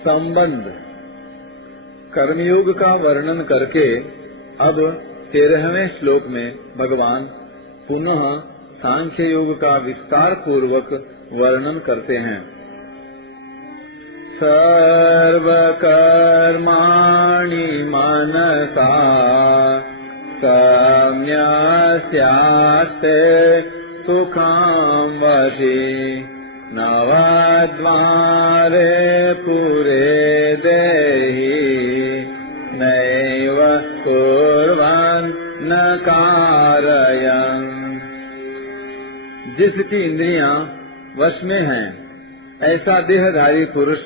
संबंध। कर्मयोग का वर्णन करके अब 13वें श्लोक में भगवान पुनः सांख्य योग का विस्तार पूर्वक वर्णन करते हैं। सर्व कर्माणि मनसा सम्यस्यास्ते सुखं वशी नवद्वारे पुरे देहि नैव कुर्वन् न कारयन्। जिसकी इंद्रियां वश में हैं, ऐसा देहधारी पुरुष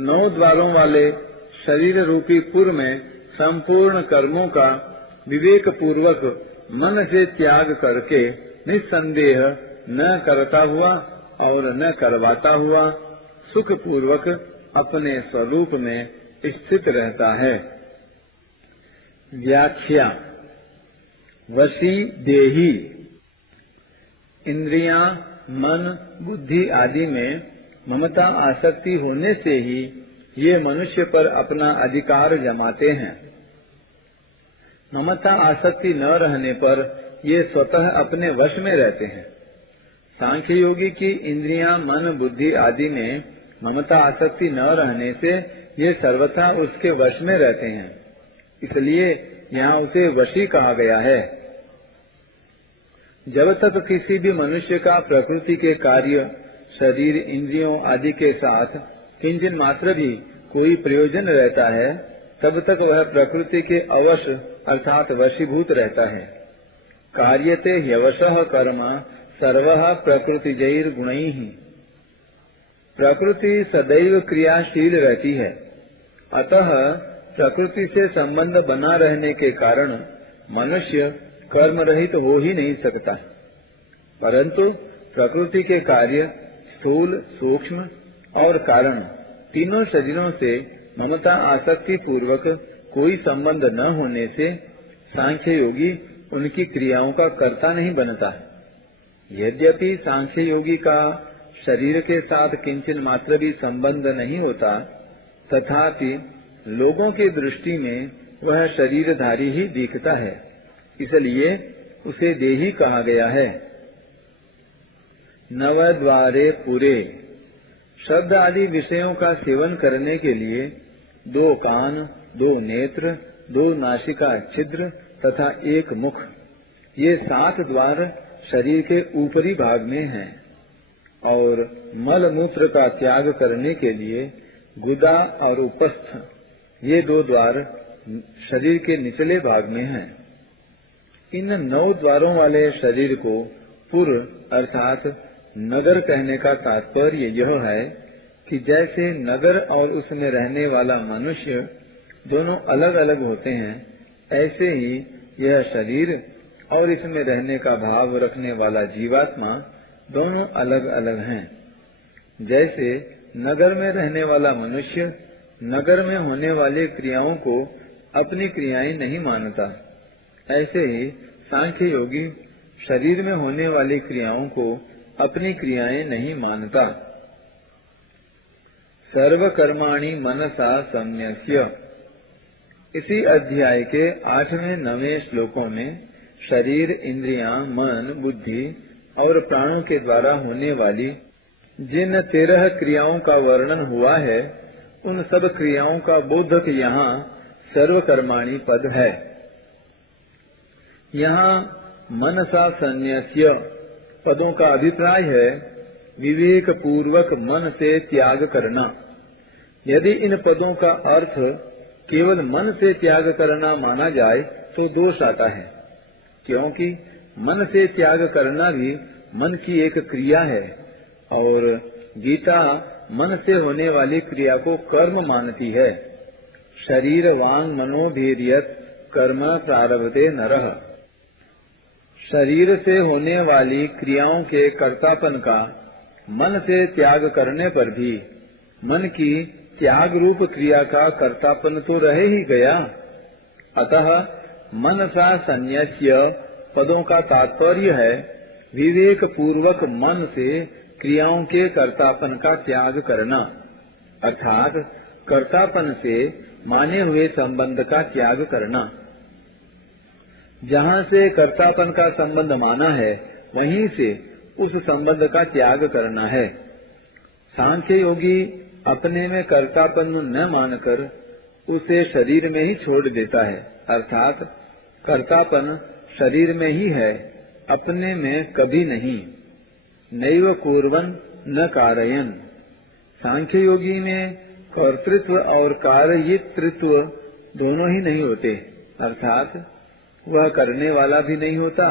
9 द्वारों वाले शरीर रूपी पुर में संपूर्ण कर्मों का विवेक पूर्वक मन से त्याग करके निस्संदेह न करता हुआ और न करवाता हुआ सुख पूर्वक अपने स्वरूप में स्थित रहता है। व्याख्या। वशी देही। इंद्रियां, मन, बुद्धि आदि में ममता आसक्ति होने से ही ये मनुष्य पर अपना अधिकार जमाते हैं। ममता आसक्ति न रहने पर ये स्वतः अपने वश में रहते हैं। सांख्य योगी की इंद्रियां, मन, बुद्धि आदि में ममता आसक्ति न रहने से ये सर्वथा उसके वश में रहते हैं, इसलिए यहाँ उसे वशी कहा गया है। जब तक किसी भी मनुष्य का प्रकृति के कार्य, शरीर, इंद्रियों आदि के साथ किंचन मात्र भी कोई प्रयोजन रहता है, तब तक वह प्रकृति के अवश अर्थात वशीभूत रहता है। कार्यते ह्यवशः कर्म सर्वः प्रकृतिजैर गुणैः। प्रकृति सदैव क्रियाशील रहती है, अतः प्रकृति से संबंध बना रहने के कारण मनुष्य कर्म रहित हो ही नहीं सकता। परंतु प्रकृति के कार्य स्थूल, सूक्ष्म और कारण तीनों शरीरों से ममता आसक्ति पूर्वक कोई संबंध न होने से सांख्य योगी उनकी क्रियाओं का कर्ता नहीं बनता। यद्यपि सांख्य योगी का शरीर के साथ किंचन मात्र भी संबंध नहीं होता, तथापि लोगों की दृष्टि में वह शरीरधारी ही दिखता है, इसलिए उसे देही कहा गया है। नवद्वारे पुरे। शब्द आदि विषयों का सेवन करने के लिए 2 कान, 2 नेत्र, 2 नासिका छिद्र तथा 1 मुख, ये 7 द्वार शरीर के ऊपरी भाग में हैं, और मल मूत्र का त्याग करने के लिए गुदा और उपस्थ, ये 2 द्वार शरीर के निचले भाग में हैं। इन 9 द्वारों वाले शरीर को पुर अर्थात नगर कहने का तात्पर्य यह है कि जैसे नगर और उसमें रहने वाला मनुष्य दोनों अलग अलग होते हैं, ऐसे ही यह शरीर और इसमें रहने का भाव रखने वाला जीवात्मा दोनों अलग अलग हैं। जैसे नगर में रहने वाला मनुष्य नगर में होने वाली क्रियाओं को अपनी क्रियाएं नहीं मानता, ऐसे ही सांख्य योगी शरीर में होने वाली क्रियाओं को अपनी क्रियाएं नहीं मानता। सर्व कर्माणि मनसा सम्यस्य। इसी अध्याय के 8वें 9वें श्लोकों में शरीर, इंद्रियां, मन, बुद्धि और प्राणों के द्वारा होने वाली जिन 13 क्रियाओं का वर्णन हुआ है, उन सब क्रियाओं का बोधक यहाँ सर्वकर्माणि पद है। यहाँ मनसा संन्यस्य पदों का अभिप्राय है विवेक पूर्वक मन से त्याग करना। यदि इन पदों का अर्थ केवल मन से त्याग करना माना जाए तो दोष आता है, क्योंकि मन से त्याग करना भी मन की एक क्रिया है, और गीता मन से होने वाली क्रिया को कर्म मानती है। शरीर वांग मनोभीर्यत कर्म प्रारब्धे नरः। शरीर से होने वाली क्रियाओं के कर्तापन का मन से त्याग करने पर भी मन की त्याग रूप क्रिया का कर्तापन तो रह ही गया। अतः मनसा संन्यस्य पदों का तात्पर्य है विवेक पूर्वक मन से क्रियाओं के कर्तापन का त्याग करना, अर्थात कर्तापन से माने हुए संबंध का त्याग करना। जहाँ से कर्तापन का संबंध माना है वहीं से उस संबंध का त्याग करना है। सांख्य योगी अपने में कर्तापन न मानकर उसे शरीर में ही छोड़ देता है, अर्थात कर्तापन शरीर में ही है, अपने में कभी नहीं। नैव कुर्वन् न कारयन्। सांख्य योगी में कर्तृत्व और कार्यितृत्व दोनों ही नहीं होते, अर्थात वह करने वाला भी नहीं होता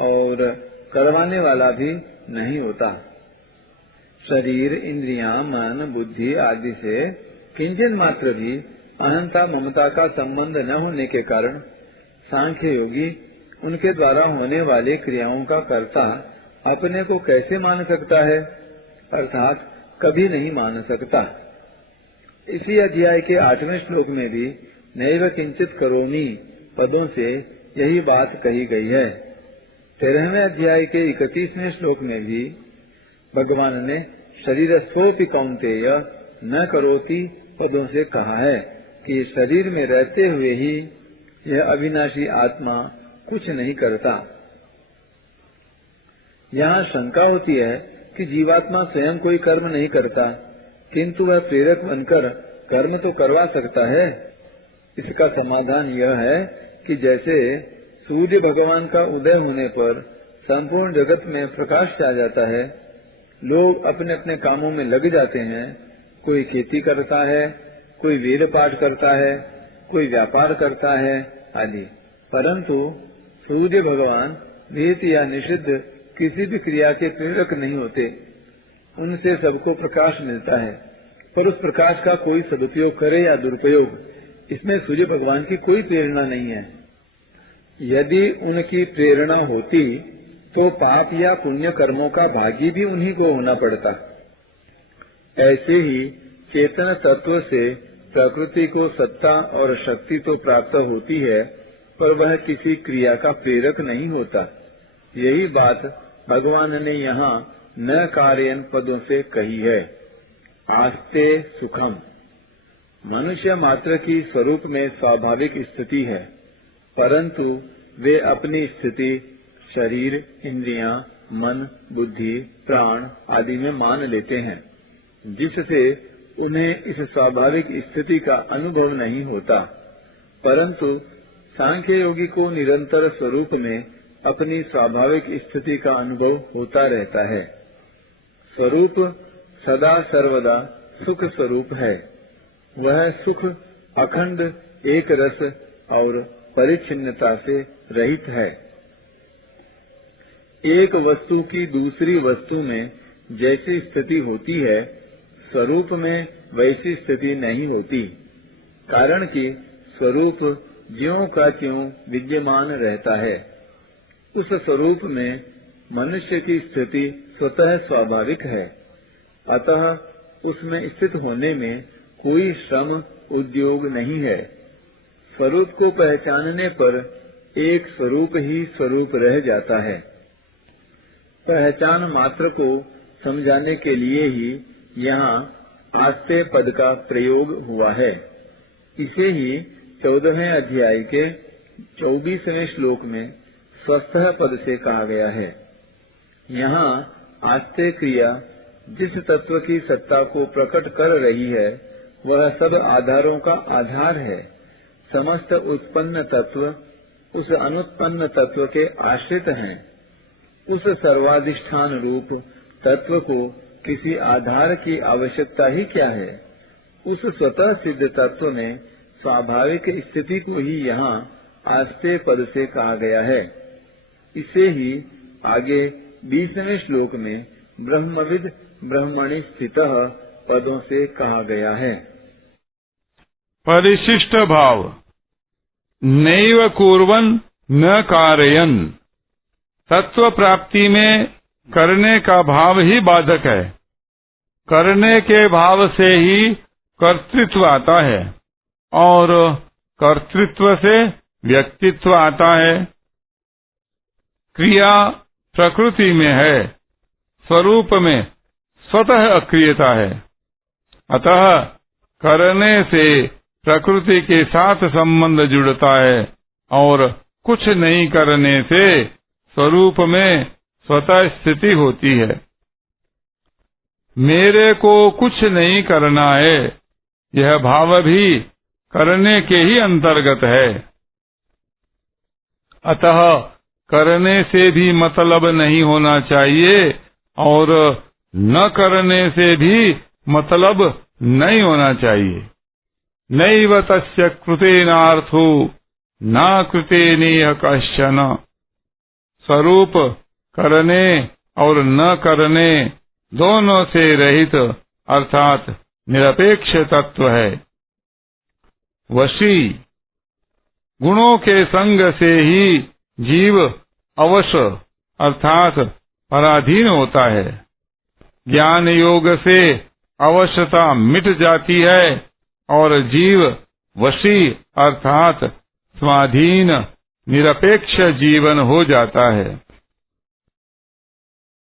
और करवाने वाला भी नहीं होता। शरीर, इंद्रियां, मन, बुद्धि आदि से किंचन मात्र भी अहंता ममता का संबंध न होने के कारण सांख्य योगी उनके द्वारा होने वाली क्रियाओं का कर्ता अपने को कैसे मान सकता है, अर्थात कभी नहीं मान सकता। इसी अध्याय के 8वें श्लोक में भी नैव किंचित करोमि पदों से यही बात कही गई है। 13वें अध्याय के 31वें श्लोक में भी भगवान ने शरीर सोपि कौन्तेय न करोति पदों से कहा है कि शरीर में रहते हुए ही यह अविनाशी आत्मा कुछ नहीं करता। यहाँ शंका होती है कि जीवात्मा स्वयं कोई कर्म नहीं करता, किंतु वह प्रेरक बनकर कर्म तो करवा सकता है। इसका समाधान यह है कि जैसे सूर्य भगवान का उदय होने पर संपूर्ण जगत में प्रकाश छा जाता है, लोग अपने अपने कामों में लग जाते हैं। कोई खेती करता है, कोई वेद पाठ करता है, कोई व्यापार करता है आदि। परंतु सूर्य भगवान निहित या निषिद्ध किसी भी क्रिया के प्रेरक नहीं होते, उनसे सबको प्रकाश मिलता है। पर उस प्रकाश का कोई सदुपयोग करे या दुरुपयोग, इसमें सूर्य भगवान की कोई प्रेरणा नहीं है। यदि उनकी प्रेरणा होती तो पाप या पुण्य कर्मों का भागी भी उन्हीं को होना पड़ता। ऐसे ही चेतन तत्व से प्रकृति को सत्ता और शक्ति तो प्राप्त होती है, पर वह किसी क्रिया का प्रेरक नहीं होता। यही बात भगवान ने यहाँ न कार्यन पदों से कही है। आस्ते सुखम। मनुष्य मात्र की स्वरूप में स्वाभाविक स्थिति है, परंतु वे अपनी स्थिति शरीर, इंद्रियां, मन, बुद्धि, प्राण आदि में मान लेते हैं, जिससे उन्हें इस स्वाभाविक स्थिति का अनुभव नहीं होता। परंतु सांख्य योगी को निरंतर स्वरूप में अपनी स्वाभाविक स्थिति का अनुभव होता रहता है। स्वरूप सदा सर्वदा सुख स्वरूप है। वह सुख अखंड एक रस और परिच्छिन्नता से रहित है। एक वस्तु की दूसरी वस्तु में जैसी स्थिति होती है, स्वरूप में वैसी स्थिति नहीं होती, कारण कि स्वरूप ज्यों का त्यों विद्यमान रहता है। उस स्वरूप में मनुष्य की स्थिति स्वतः स्वाभाविक है, अतः उसमें स्थित होने में कोई श्रम उद्योग नहीं है। स्वरूप को पहचानने पर एक स्वरूप ही स्वरूप रह जाता है। पहचान मात्र को समझाने के लिए ही यहाँ आस्ते पद का प्रयोग हुआ है। इसे ही 14वें अध्याय के 24वें श्लोक में स्वस्थः पद से कहा गया है। यहाँ आस्ते क्रिया जिस तत्व की सत्ता को प्रकट कर रही है, वह सब आधारों का आधार है। समस्त उत्पन्न तत्व उस अनुत्पन्न तत्व के आश्रित हैं। उस सर्वाधिष्ठान रूप तत्व को किसी आधार की आवश्यकता ही क्या है। उस स्वतः सिद्ध तत्व में स्वाभाविक स्थिति को ही यहाँ आस्ते पद से कहा गया है। इसे ही आगे 20वें श्लोक में ब्रह्मविद ब्रह्मणि स्थितः पदों से कहा गया है। परिशिष्ट भाव। नैव कुर्वन् न कारयन्। तत्व प्राप्ति में करने का भाव ही बाधक है। करने के भाव से ही कर्तृत्व आता है और कर्तृत्व से व्यक्तित्व आता है। क्रिया प्रकृति में है, स्वरूप में स्वतः अक्रियता है। अतः करने से प्रकृति के साथ संबंध जुड़ता है और कुछ नहीं करने से स्वरूप में स्वतः स्थिति होती है। मेरे को कुछ नहीं करना है, यह भाव भी करने के ही अंतर्गत है। अतः करने से भी मतलब नहीं होना चाहिए और न करने से भी मतलब नहीं होना चाहिए। नैव तस्य कृतेनार्थो न कृतेनेह कश्चन। स्वरूप करने और न करने दोनों से रहित अर्थात निरपेक्ष तत्व है। वशी गुणों के संग से ही जीव अवश अर्थात पराधीन होता है। ज्ञान योग से अवशता मिट जाती है और जीव वशी अर्थात स्वाधीन निरपेक्ष जीवन हो जाता है।